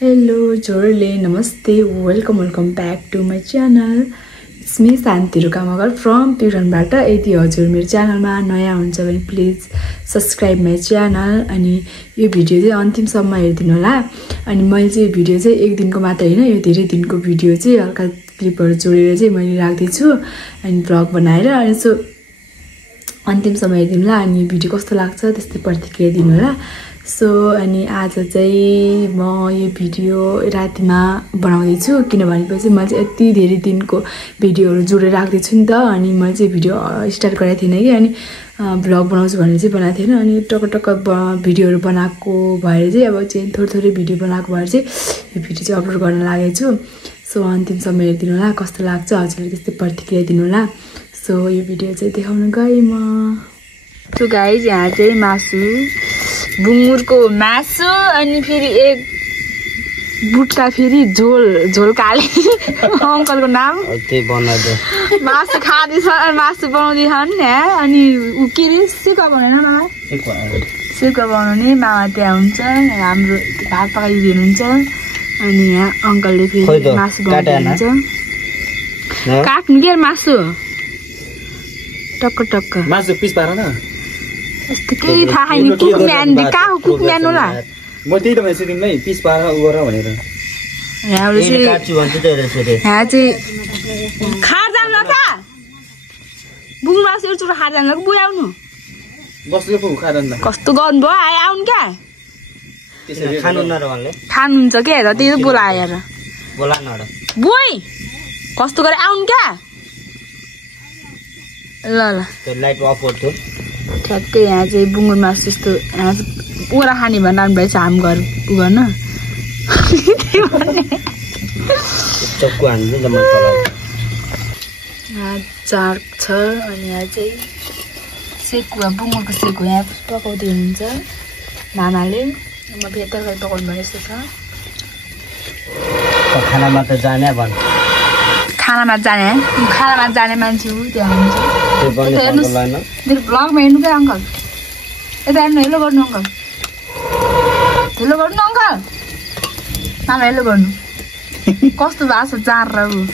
Hello, Jorle, Namaste, welcome back to my channel. It's me Santi Rukamagal from Puranbata. यदि हजुर मेरो च्यानलमा नयाँ हुनुहुन्छ भने प्लिज सब्स्क्राइब माई च्यानल अनि यो भिडियो चाहिँ अन्तिमसम्म हेर्दिनु होला। अनि मैले चाहिँ यो भिडियो चाहिँ एक दिनको मात्र हैन, यो धेरै दिनको भिडियो चाहिँ हल्का क्लिपहरु जोडेर चाहिँ मैले राख्दै छु अनि भ्लग बनाएर। अनि सो अन्तिमसम्म हेर्दिनु होला अनि भिडियो कस्तो लाग्छ त्यस्तै प्रतिक्रिया दिनु होला। सो अनि आज चाहिँ म यो भिडियो रातिमा बनाउँदै छु किनभनेपछि मैले चाहिँ यति धेरै दिनको भिडियोहरु जोडेर राख्दै छु नि त। अनि मैले चाहिँ भिडियो स्टार्ट गरेको थिएन कि अनि भ्लग बनाउँछु भनेर चाहिँ बनाएको थिएन। अनि टक भिडियोहरु बनाएको भएर चाहिँ अब चाहिँ थोरै भिडियो बनाएको भएर चाहिँ यो भिडियो चाहिँ अपलोड गर्न लागेको छु। सो अन्तिमसम्म हेर्दिनु होला, कस्तो लाग्छ हजुरले त्यस्तै प्रतिक्रिया दिनु होला। सो यो भिडियो चाहिँ देखाउन गए म। सो गाइज यहाँ चाहिँ मासु, बुङ्गुरको मासु अनि फेरि एक बुट्टा फेरि झोल काले अंकलको नाम त्यही बनाउँदै मासु खाँदैछ अनि मासु बनाउँदैछन् यहाँ। अनि उ के रे सिका भनेन मामा, सिका बनाउने मामा त्यहाँ हुन्छ, हाम्रो भात पकाइदिनु हुन्छ। अनि यहाँ अंकलले फेरि मासु बनाउनुहुन्छ, काट्नु के मासु टक्क मासु पिस पार न यस्तो केही थाहा छैन। कुक म्यान होला म त्यही त सेटिङमै पिस पार उ गर भनेर यहाँ चाहिँ खार जानु ल त बुङ मासु एउटा खार जानु ल बुझाउनु बस्नु पो खारन ल कस्तो गर्नु भयो आए आउनु क्या त्यसरी खानु न र भन्ले खानुहुन्छ के र त्यही त बोलाएर बोला न र बुइ कस्तो गरे आउनु क्या ल ल त्यो लाइट अफ गर्छु ठ्याक्कै। यहाँ चाहिँ बुङ्गुर मासु यस्तो यहाँ ओरा खाने भन्न भएछ हाम घर उ गर्न चक्कु हान्नु न मन तल यहाँ चार छ। अनि यहाँ चाहिँ सेकुवा बुङ्गुरको सेकु यहाँ पकाउँदै हुनुहुन्छ मामाले। म फेरि तरकारी पकाउनु भने यस्तो छ। खानामा त जाने भन् खानामा जाने मान्छे हो त्यहाँ हुन्छ। मेरो भ्लगमा हेर्नु क्या अङ्कल, यता हेर्नु, हेलो गर्नु अङ्कल, हेलो गर्नु अङ्कल, मामा हेलो गर्नु। कस्तो भएको छ चार र ऊ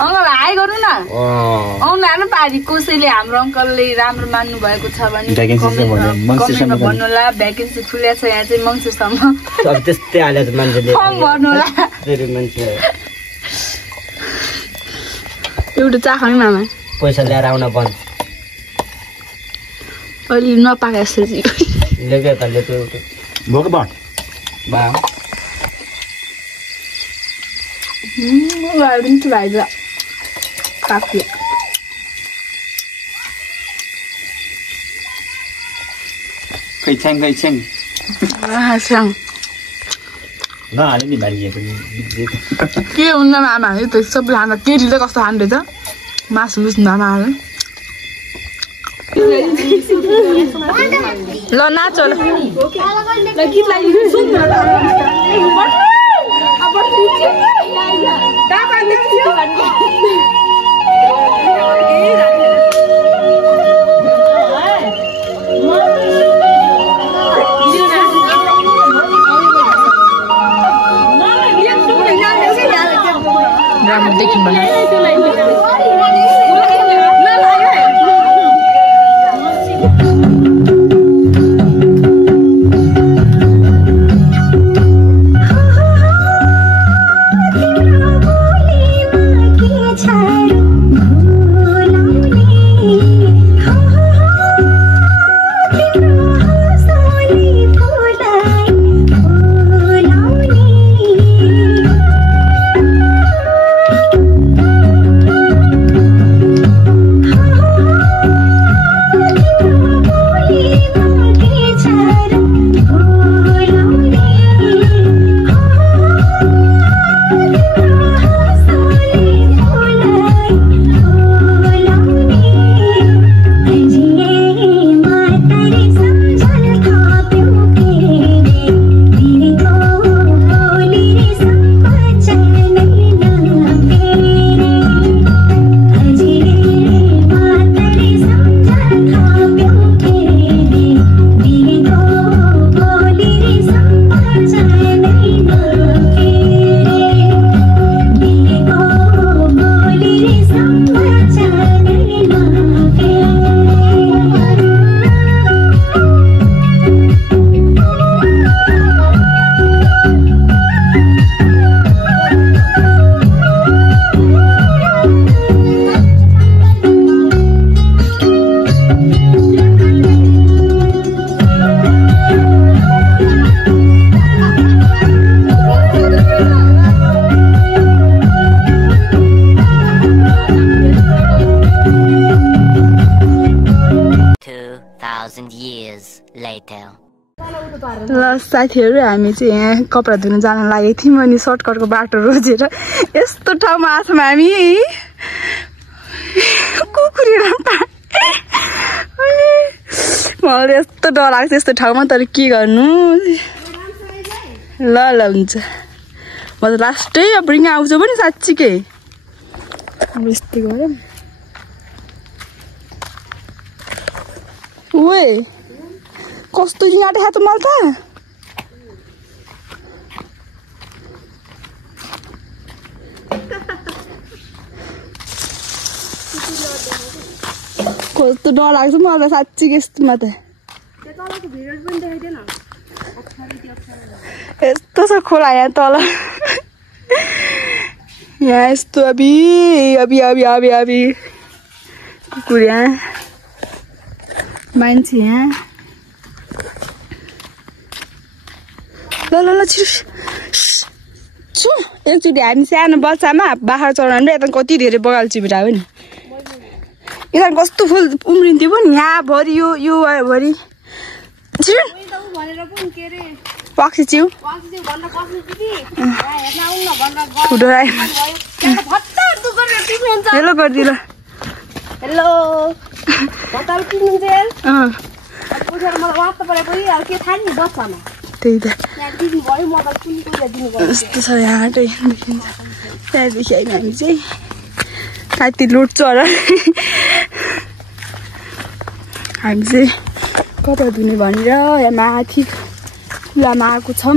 अङ्कल हाई गर्नु न। आउनु हेर्नु पारी कसैले हाम्रो अङ्कलले राम्रो मान्नु भएको छ भने कमेन्टमा भन्नु होला। भ्याकेन्सी खुलेको छ यहाँ चाहिँ मङ्सिरसम्म त्यस्तै हाले त मान्छेले फर्म भर्नु होला। एउटा चा खाने मामा पैसा ल्याएर आउन बन्द अलि नपाके जस्तो लेके त लेके भोक बा भाइज काफी खैछ्याङ नहाले नि भाइ के हुन्न मामा यो त सबै खाँदा केटीले कस्तो खाँदै छ मासु मुसु नमाले ल नाच ल गीत लागि सुन देखिन बना ल साथीहरू हामी चाहिँ यहाँ कपडा धुन जान लागेको थियौँ अनि सर्टकटको बाटो रोजेर यस्तो ठाउँमा आएको छौँ हामी कुकुरले मलाई यस्तो डर लाग्छ यस्तो ठाउँमा तर के गर्नु ल ल हुन्छ म त लास्टै अब यहाँ आउँछु पनि साँच्चीकै अब यस्तै गरौँ ओए कस्तो दिन आँटेको त मलाई त कस्तो डर लाग्छ मलाई त साँच्चीकै यस्तोमा त यस्तो छ खोला यहाँ तल यहाँ यस्तो अबि अबि अबि अबि अबि कुकुर यहाँ मान्छे यहाँ ल ल ल छिटो एकचोटि हामी सानो बच्चामा बाख्रा चढाउनु र यता कति धेरै बगाल चिबिरा हो नि यता कस्तो फुल उम्रिन्थ्यो पनि यहाँ भरि यो भरि पक्सी च्याउ हेलो गरिदिनु हेलो बताउ किन्नुहुन्छ त्यही त यस्तो छ यहाँ देखिन्छ त्यहाँदेखि आइम हामी चाहिँ काटी लुट्छ र हामी चाहिँ कपडा धुने भनेर यहाँ माथि खुलामा आएको छौँ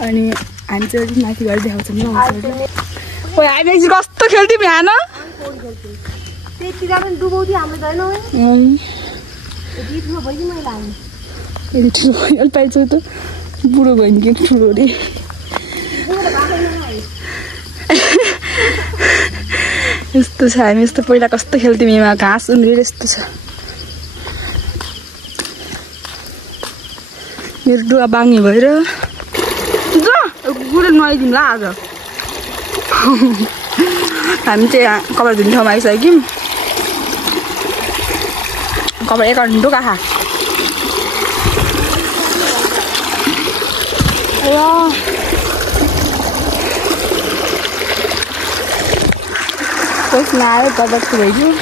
अनि हामी चाहिँ अलिक माथि गएर देखाउँछौँ ल हामी एकछिन कस्तो खेल्थ्यौँ यहाँ पाइन्छ त बुढो भयो नि कि ठुलो अरे यस्तो छ हामी यस्तो पहिला कस्तो खेल्थ्यौँ यहाँ घाँस उम्रेर यस्तो छ मेरो डुवा बाङ्गे भएर गुरु नुहाइदिउँ ल आज हामी चाहिँ यहाँ कपडा धुने ठाउँमा आइसक्यौँ कपडा एक घन्टो कहाँ कसमा आयो कपडा भइदियो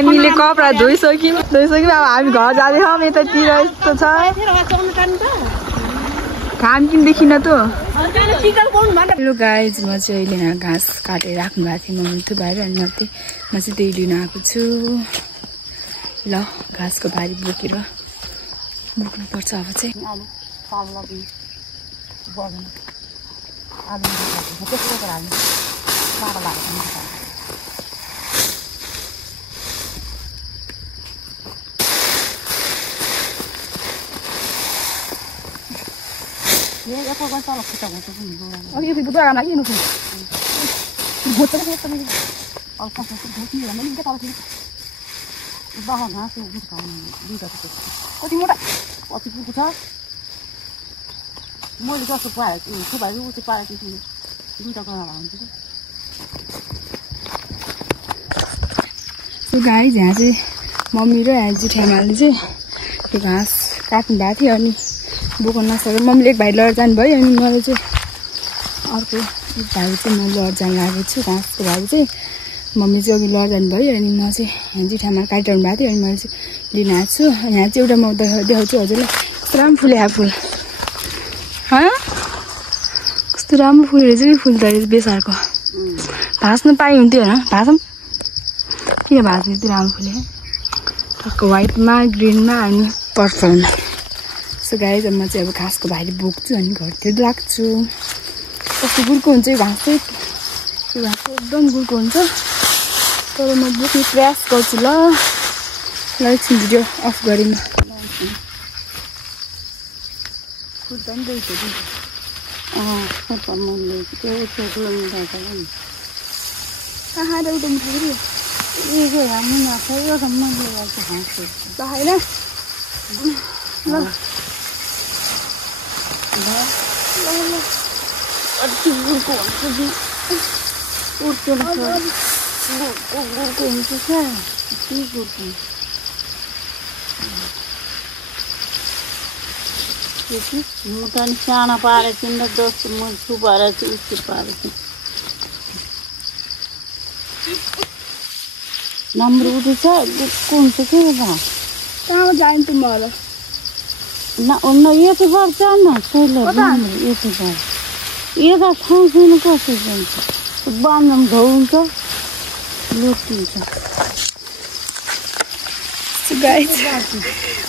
हामीले कपडा धोइसक्यौँ अब हामी घर जाँदैछौँ यतातिर यस्तो छ घाम किन देखिन त हेलो गाइज म चाहिँ अहिले यहाँ घाँस काटेर राख्नु भएको थिएँ मम्मी त्यो भएर अनि म चाहिँ त्यही लिन आएको छु ल घाँसको बारी बोक्नुपर्छ अब चाहिँ कति मोटा कति पुग्छ मैले जस्तो पाएको त्यो भाइ उति पाएको थिएँ दुईवटा कुरा हुन्छ त्यो गाई यहाँ चाहिँ मम्मी र यहाँ जेठामाले चाहिँ त्यो घाँस काट्नु भएको थियो अनि बोक्न नसकेर मम्मीले एक भाइ लडेर जानुभयो अनि मैले चाहिँ अर्को एक भाइ चाहिँ म लडेर जानु लागेको छु घाँसको भाइ चाहिँ मम्मी चाहिँ अघि लडेर जानुभयो अनि म चाहिँ यहाँ जेठामा काटिरहनु भएको थियो अनि मैले चाहिँ लिन आएको छु यहाँ चाहिँ एउटा म देखाउँछु हजुरलाई कस्तो राम्रो फुले फुल कस्तो राम्रो फुल रहेछ कि फुल त बेसारको भाँच्न पाइ हुन्थ्यो होइन भाँचौँ किन भाँच्नु यति राम्रो फुले टक्क व्हाइटमा ग्रिनमा अनि पर्पलमा सो गाइज म चाहिँ अब घाँसको भाइले बोक्छु अनि घरतिर लाग्छु कस्तो गुडको हुन्छ यो घाँस चाहिँ यो घाँस एकदम गुडको हुन्छ तर म बोक्ने प्रयास गर्छु ल एकछिन भिडियो अफ गरेँ म कति गुडको हुन्छ नि उठ्छ नि गुडको हुन्छ क्या कति गुडको म त नि सानो पारेको छु नि जस्तो म सुपाएर चाहिँ उस्तो पारेको छु राम्रो उठेछ गुडको हुन्छ के कहाँ जान्छ मलाई न यो चाहिँ गर्छ न पहिला यो चाहिँ गर्छ एउटा ठाउँ छैन कसो जान्छ बाँध्नु घाउ हुन्छ लोटिन्छ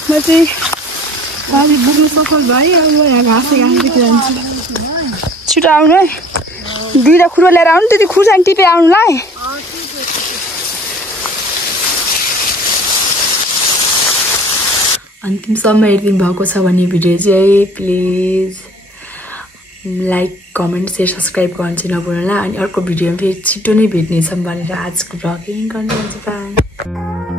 म चाहिँ गाडी पुग्नु सफल भएँ अब म यहाँ घाँसे जान्छु छिटो आउनु है दुईवटा खुरो लिएर आउनु त्यति खुर्सानी टिपे आउनुलाई अन्तिमसम्म हेरिदिनु भएको छ भने भिडियो चाहिँ please like comment share subscribe गर्नु चाहिँ नभुल्नु होला अनि अर्को भिडियोमा फेरि छिटो नै भेट्नेछौँ भनेर आजको भ्लग यहीँ गर्नु बाई